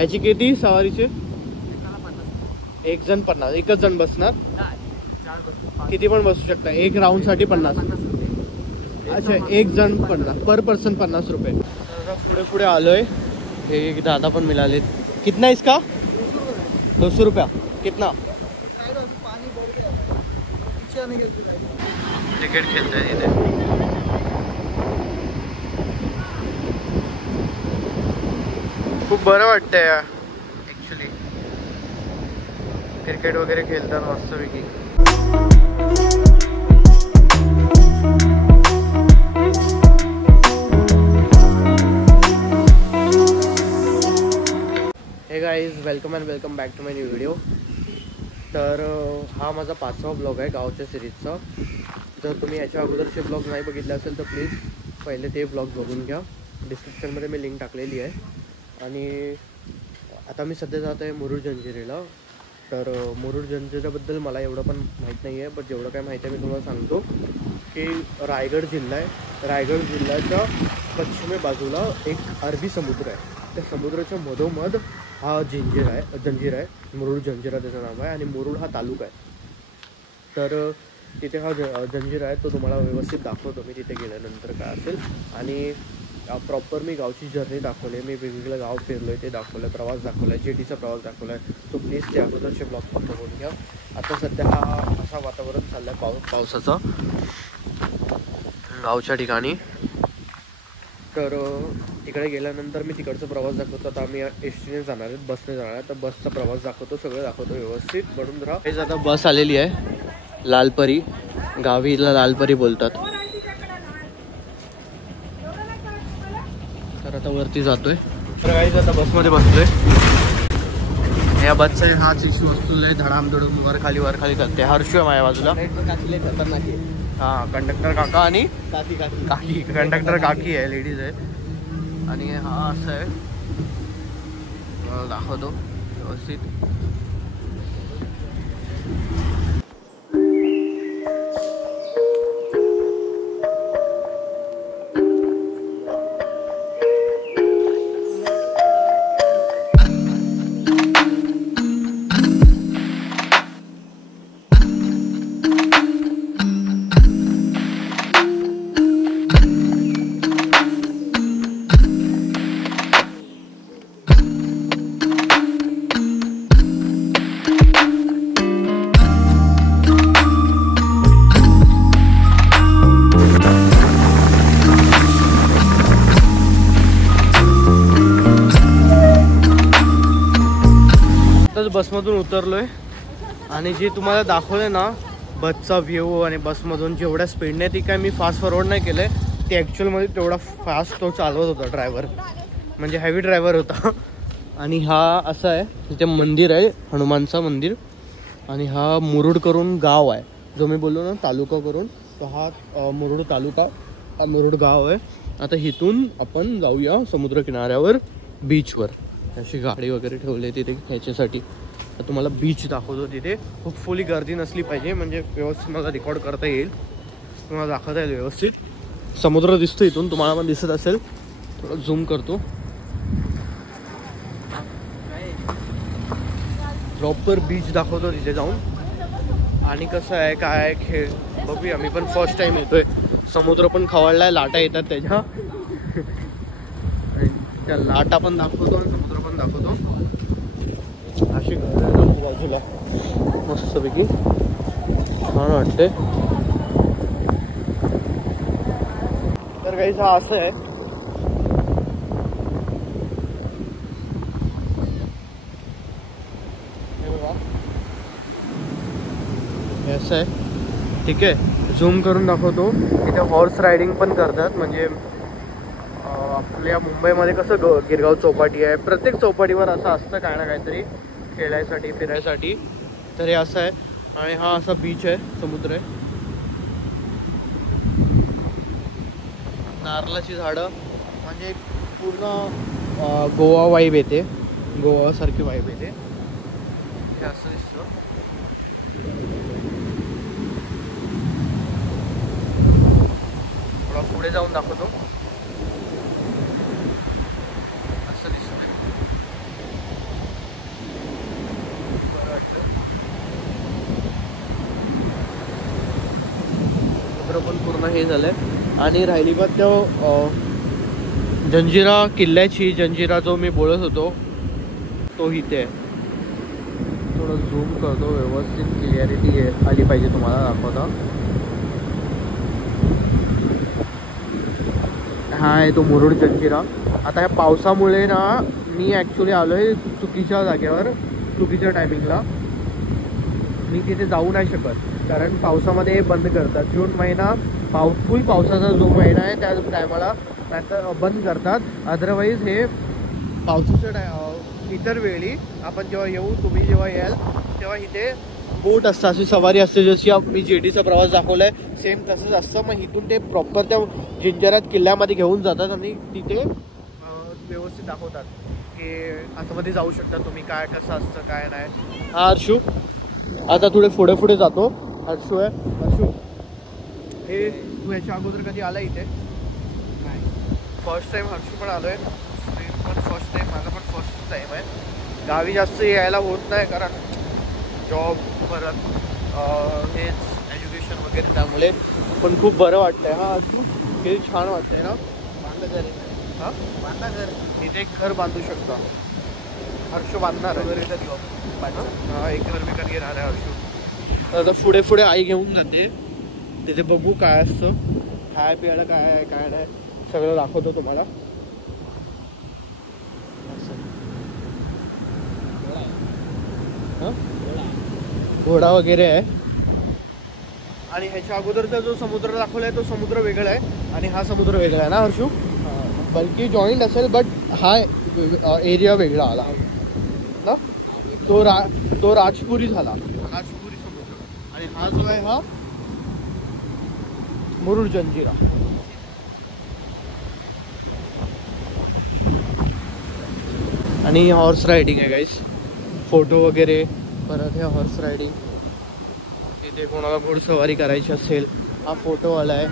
ह्याची किती सवारीचे? एक जण 50, एकच जण बसणार? किती पण बसू शकता, एक राऊंड साठी 50? अच्छा, एक जण 50, पर पर्सन 50 रुपये. पुढे पुढे आलोय, हे एक दादा पण मिळाले. कितना इसका? 200 रुपया. कितना? क्रिकेट खेळताय इथे. खूप बरं वाटतंय ॲक्च्युली क्रिकेट वगैरे खेळतात मस्तपैकी. Hey guys, welcome and welcome back to my new video. तर हा माझा 5वा ब्लॉग आहे गावच्या सिरीजचा. जर तुम्ही याच्या अगोदरचे ब्लॉग नाही बघितले असेल तर प्लीज पहिले ते ब्लॉग बघून घ्या. डिस्क्रिप्शनमध्ये मी लिंक टाकलेली आहे. आणि आता मी सध्या जात आहे मुरुड जंजिरेला. तर मुरुड जंजिऱ्याबद्दल मला एवढं पण माहीत नाही आहे, पण जेवढं काय माहीत आहे मी तुम्हाला सांगतो की रायगड जिल्हा आहे. रायगड जिल्ह्याच्या पश्चिमे बाजूला एक अरबी समुद्र आहे. त्या समुद्राच्या मधोमध हा जंजीर आहे. मुरुड जंजिरा त्याचं नाव आहे. आणि मुरुड हा तालुका आहे. तर तिथे हा जंजीर आहे, तो तुम्हाला व्यवस्थित दाखवतो मी तिथे गेल्यानंतर काय असेल. आणि प्रॉपर मी गावची जर्नी दाखवली, मी वेगवेगळं गाव फिरलो आहे ते दाखवलं आहे, प्रवास दाखवला आहे, जेटीचा प्रवास दाखवला आहे. सो प्लीज ते अगोदरचे ब्लॉग पण बघून घ्या. आता सध्या हा असा वातावरण चाललं आहे पावसाचं गावच्या ठिकाणी. तर तिकडे गेल्यानंतर मी तिकडचा प्रवास दाखवतो. आता आम्ही एसटीने जाणार आहेत, बसने जाणार आहे. तर बसचा प्रवास दाखवतो, सगळं दाखवतो व्यवस्थित. बनून राहा. हेच आता बस आलेली आहे, लालपरी. गावीला लालपरी बोलतात. तर आता वरती जातोय. तर काहीच आता बसमध्ये बसतोय. या बसचा हाच इश्यू असतो, धडामधडून वर खाली करते. हर्षू आहे माझ्या बाजूला. हां, कंडक्टर काका आणि काकी. कंडक्टर काकी आहे, लेडीज आहे. आणि हा असं आहे, दाखवतो व्यवस्थित. बसमधून उतरलोय आणि जे तुम्हाला दाखवले ना बसचा व्ह्यू आणि बसमधून जेवढ्या स्पीडने, ती काय मी फास्ट फॉरवर्ड नाही केलं आहे. ते ॲक्च्युअलमध्ये तेवढा फास्ट तो चालवत होता ड्रायव्हर, म्हणजे हेवी ड्रायव्हर होता. आणि हा असा आहे, तिथे मंदिर आहे, हनुमानचं मंदिर. आणि हा मुरुड करून गाव आहे, जो मी बोललो ना तालुका करून, तो हा मुरुड तालुका, हा मुरुड गाव आहे. आता इथून आपण जाऊया समुद्र किनाऱ्यावर, बीचवर. अशी गाडी वगैरे ठेवली आहे तिथे ह्याच्यासाठी. तर तुम्हाला बीच दाखवतो. तिथे खूप फुली गर्दी नसली पाहिजे, म्हणजे व्यवस्थित मला रेकॉर्ड करता येईल, तुम्हाला दाखवता येईल व्यवस्थित. समुद्र दिसतो इथून, तुम्हाला पण दिसत असेल. थोडं झूम करतो. प्रॉपर बीच दाखवतो तिथे जाऊन. आणि कसं आहे काय खेळ बघूया. मी पण फर्स्ट टाइम येतोय. समुद्र पण खवळलाय, लाटा येतात त्याच्या. त्या लाटा पण दाखवतो आणि समुद्र पण दाखवतो. अशी बाजूला मस्तपैकी छान वाटते. तर काही असं आहे, हे बघा असं आहे. ठीक आहे, झूम करून दाखवतो. इथे हॉर्स रायडिंग पण करतात. म्हणजे आपल्या मुंबईमध्ये कसं गिरगाव चौपाटी आहे, प्रत्येक चौपाटीवर असं असतं काय ना काहीतरी खेळायसाठी फिरायसाठी. तर हे असं आहे. आणि हा असा बीच आहे, समुद्र आहे. नारळाची झाडं, म्हणजे पूर्ण गोवा वाईब येते, गोवासारखी वाईब येते. हे असं दिसतं. थोडा पुढे जाऊन दाखवतो. असं दिसतंय. हे झालं आहे. आणि राहिली पण तो जंजिरा किल्ल्याची, जंजिरा जो मी बोलत होतो तो इथे आहे. थोडं झूम करतो, व्यवस्थित क्लिअरिटी आली पाहिजे तुम्हाला दाखवता. हा आहे तो मुरुड जंजिरा. आता या पावसामुळे ना मी ॲक्च्युली आलो आहे चुकीच्या जागेवर, चुकीच्या टायमिंगला. मी तिथे जाऊ नाही शकत कारण पावसामध्ये बंद करतात. जून महिना फुल पावसाचा जो महिना आहे त्या टायमाला नाहीतर बंद करतात. अदरवाईज हे पावसाच्या इतर वेळी आपण जेव्हा येऊ, तुम्ही जेव्हा याल तेव्हा इथे बोट असतं, अशी सवारी असते. जशी मी जेटीचा प्रवास दाखवला आहे सेम तसंच असतं. मग इथून ते प्रॉपर त्या जंजिरात किल्ल्यामध्ये घेऊन जातात आणि तिथे व्यवस्थित दाखवतात की आतमध्ये जाऊ शकता तुम्ही, काय कसं असतं काय नाही. हा हर्षू आता थोडे पुढे पुढे जातो. हर्षू आहे. हर्षू हे तू ह्याच्या अगोदर कधी आला इथे? नाही, फर्स्ट टाईम. हर्षू पण आलो आहे, पण फर्स्ट टाईम, माझा पण फर्स्ट टाईम आहे. गावी जास्त यायला होत नाही कारण जॉब परत हेच एज्युकेशन वगैरे, त्यामुळे. पण खूप बरं वाटतं आहे. हा हर्षू किती छान वाटतं आहे ना. बांधलं घर आहे. हां बांधलं घर, इथे एक घर बांधू शकता. हर्षू बांधणार आहे. हां एक घर विकत घेणार आहे हर्षू. आता पुढे पुढे आई घेऊन जाते, तिथे बघू काय असतं, खाय प्यायला काय आहे काय नाही सगळं दाखवतो तुम्हाला. घोडा वगैरे आहे. आणि ह्याच्या अगोदरचा जो समुद्र दाखवला आहे तो समुद्र वेगळा आहे आणि हा समुद्र वेगळा आहे ना हर्षू? बल्कि जॉईंट असेल बट हा एरिया वेगळा आला ना. तो राजपुरी झाला, राजपुरी समुद्र. आणि हा जो आहे हा मुरुड जंजिरा. आणि हॉर्स रायडिंग आहे गाईस, फोटो वगैरे. परत हे हॉर्स रायडिंग, इथे कोणाला घोडसवारी करायची असेल हा फोटोवाला आहे.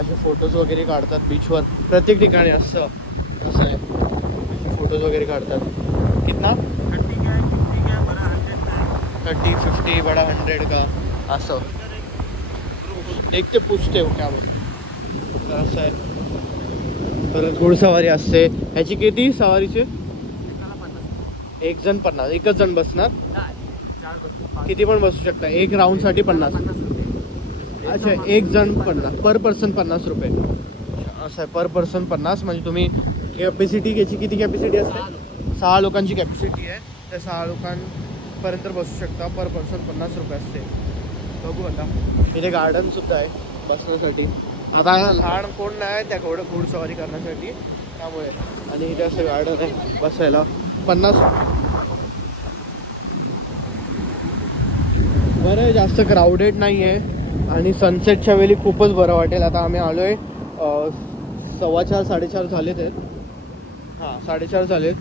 असे फोटोज वगैरे काढतात बीचवर, प्रत्येक ठिकाणी असं असं आहे, फोटोज वगैरे काढतात. कितना 30, 50 बड़ा 100 का असं. देखते पूछते हो क्या बोल, असं आहे. परत घोडसवारी असते. ह्याची किती सवारीचे? एक जण 50, एकच जण बसणार? किती पण बसू शकता, एक राऊंडसाठी 50. अच्छा एक जण 50, पर पर्सन 50 रुपये असं आहे. पर पर्सन 50 म्हणजे तुम्ही कॅपॅसिटी याची किती कॅपॅसिटी असते? 6 लोकांची कॅपॅसिटी आहे. त्या 6 लोकांपर्यंत बसू शकता. पर पर्सन 50 रुपये असते. बघू आता इथे गार्डनसुद्धा आहे बसण्यासाठी. आता लहान कोण नाही त्या घोडसवारी करण्यासाठी त्यामुळे. आणि इथे असं गार्डन आहे बसायला 50. बरं आहे, जास्त क्राऊडेड नाही आहे आणि सनसेटच्या वेळी खूपच बरं वाटेल. आता आम्ही आलो आहे 4:15 4:30 झालेत आहेत. हां 4:30 झालेत.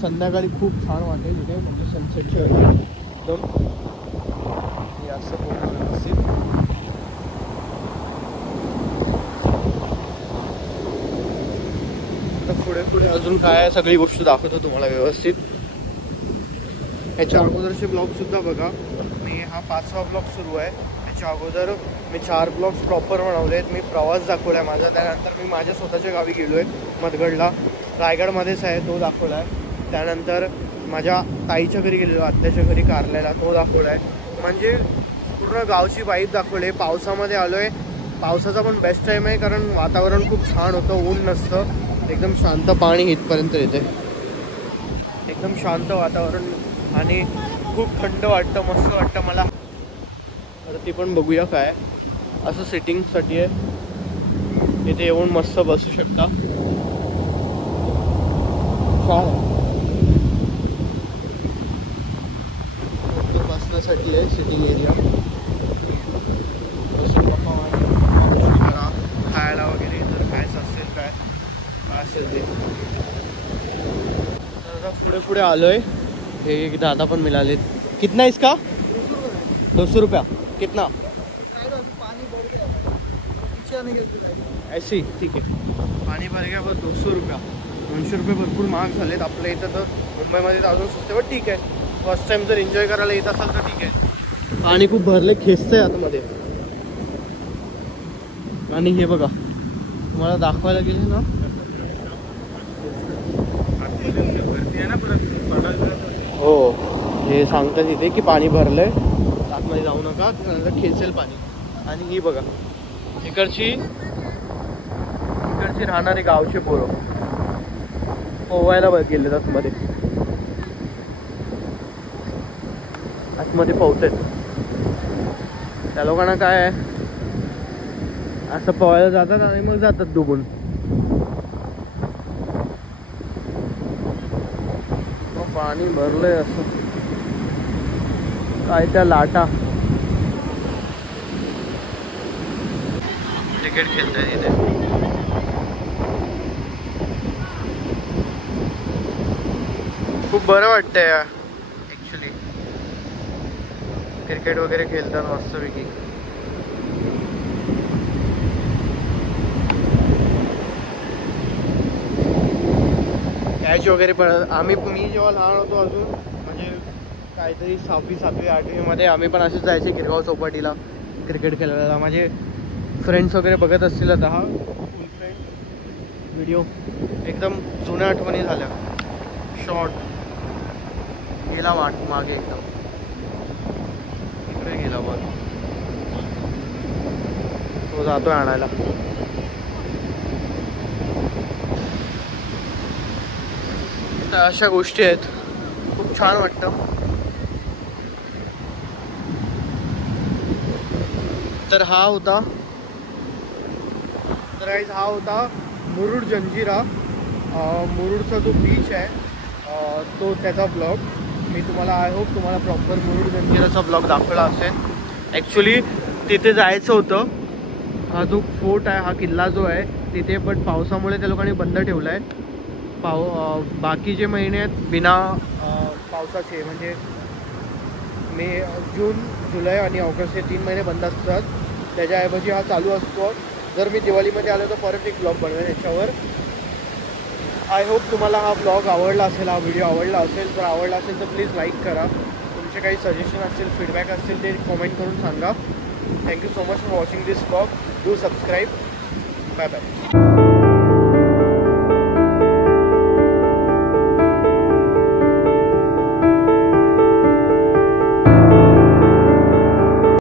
संध्याकाळी खूप छान वाटेल इथे, म्हणजे सनसेटच्या वेळी एकदम असं पूर्ण व्यवस्थित. तर पुढे पुढे अजून काय सगळी गोष्ट दाखवतो तुम्हाला व्यवस्थित. ह्याच्या अगोदरचे ब्लॉगसुद्धा बघा. मी हा 5वा ब्लॉग सुरू आहे. ह्याच्या अगोदर मी 4 ब्लॉग्स प्रॉपर बनवले आहेत. मी प्रवास दाखवला आहे माझा. त्यानंतर मी माझ्या स्वतःच्या गावी गेलो आहे, मधगडला, रायगडमध्येच आहे, तो दाखवला आहे. त्यानंतर माझ्या ताईच्या घरी गेलेलो, आत्याच्या घरी कारल्याला, तो दाखवला आहे. म्हणजे पूर्ण गावची वाईब दाखवली. पावसामध्ये आलो आहे. पावसाचा पण बेस्ट टाईम आहे कारण वातावरण खूप छान होतं, ऊन नसतं, एकदम शांत पाणी इथपर्यंत येते, एकदम शांत वातावरण आणि खूप थंड वाटतं, मस्त वाटतं मला. तर ती पण बघूया काय असं सिटिंगसाठी आहे. इथे येऊन मस्त बसू शकता. छान बसण्यासाठी आहे सिटिंग एरिया. खायला वगैरे जर खायचं असेल काय असेल ते. तर पुढे पुढे आलोय. हे दादा पण मिळालेत. कितना इसका? 200 रुपया. कितना? ऐसी ठीक आहे. पाणी भर गया बस 200 रुपया. 200 रुपये भरपूर महाग झालेत. आपल्या इथं तर मुंबईमध्ये तर अजून सुचते, पण ठीक आहे. फर्स्ट टाइम जर एन्जॉय करायला येत असाल तर ठीक आहे. पाणी खूप भरले, खेचतंय आतमध्ये. आणि हे बघा तुम्हाला दाखवायला गेले ना, हो हे सांगतात इथे की पाणी भरलंय, आतमध्ये जाऊ नका नंतर खेचेल पाणी. आणि ही बघा इकडची राहणारे गावचे पोरं पोवायला गेले आतमध्ये पोहतात. त्या लोकांना काय आहे, असं पोहायला जातात आणि मग जातात डुबून. पाणी भरलंय असं काय, त्या लाटा क्रिकेट खेळताय इथे. खूप बरं वाटतंय ॲक्च्युली क्रिकेट वगैरे खेळताना मस्तपैकी. कॅच वगैरे पण मी जेव्हा लहान होतो अजून म्हणजे काहीतरी 6वी 7वी 8वी मध्ये आम्ही पण असेच जायचे गिरगाव चौपाटीला क्रिकेट खेळायला. माझे फ्रेंड्स वगैरे बघत असतील आता हा फुल फ्रेंड व्हिडिओ, एकदम जुन्या आठवणी झाल्या. शॉर्ट गेला वाट मागे एकदम इकडे गेला बॉल, तो जातोय आणायला. तर अशा गोष्टी आहेत, खूप छान वाटतं. तर हा होता मुरुड जंजिरा, मुरुडचा जो बीच आहे तो त्याचा ब्लॉग मी तुम्हाला, आय होप तुम्हाला प्रॉपर मुरुड जंजिराचा ब्लॉग दाखवला असेल. ॲक्च्युली तिथे जायचं होतं, हा जो फोर्ट आहे हा किल्ला जो आहे तिथे, पण पावसामुळे त्या लोकांनी बंद ठेवला आहे. बाकीचे महिने आहेत बिना पावसाचे, म्हणजे जून जुलै आणि ऑगस्ट हे 3 महिने बंद असतात. त्याच्याऐवजी हा चालू असतो. जर मी दिवाळीमध्ये आलो तर परत एक ब्लॉग बनवेन याच्यावर. आय होप तुम्हाला हा ब्लॉग आवडला असेल, हा व्हिडिओ आवडला असेल. जर आवडला असेल तर प्लीज लाईक करा. तुमचे काही सजेशन असतील, फीडबॅक असतील ते कमेंट करून सांगा. Thank you so much for watching this blog. Do subscribe. Bye bye.